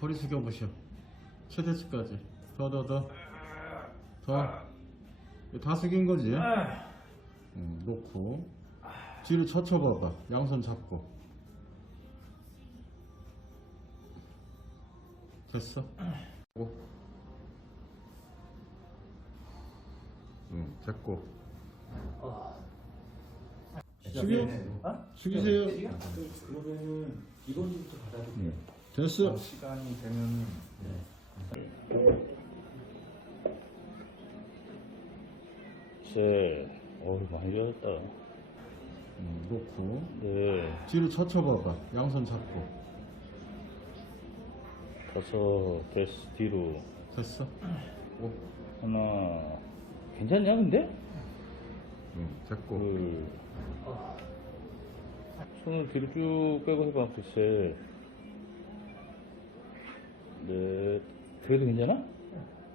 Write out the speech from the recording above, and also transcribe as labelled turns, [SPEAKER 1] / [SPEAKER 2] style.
[SPEAKER 1] 허리 숙여보셔. 최대치까지. 더. 다 숙인 거지? 놓고. 뒤로 젖혀봐봐. 양손 잡고. 됐어? 됐고. 숙여? 숙이세요.
[SPEAKER 2] 그러면은 이번부터 받아도 돼요?
[SPEAKER 1] 됐어.
[SPEAKER 2] 시간이 되면은
[SPEAKER 3] 많이 좋아졌다.
[SPEAKER 1] 놓고.
[SPEAKER 3] 네,
[SPEAKER 1] 뒤로 젖혀봐봐. 양손 잡고.
[SPEAKER 3] 뒤로.
[SPEAKER 1] 됐어?
[SPEAKER 3] 하나, 괜찮냐, 근데?
[SPEAKER 1] 됐고.
[SPEAKER 3] 손을 뒤로 쭉 빼고 해봐, 셋, 넷. 그래도 괜찮아?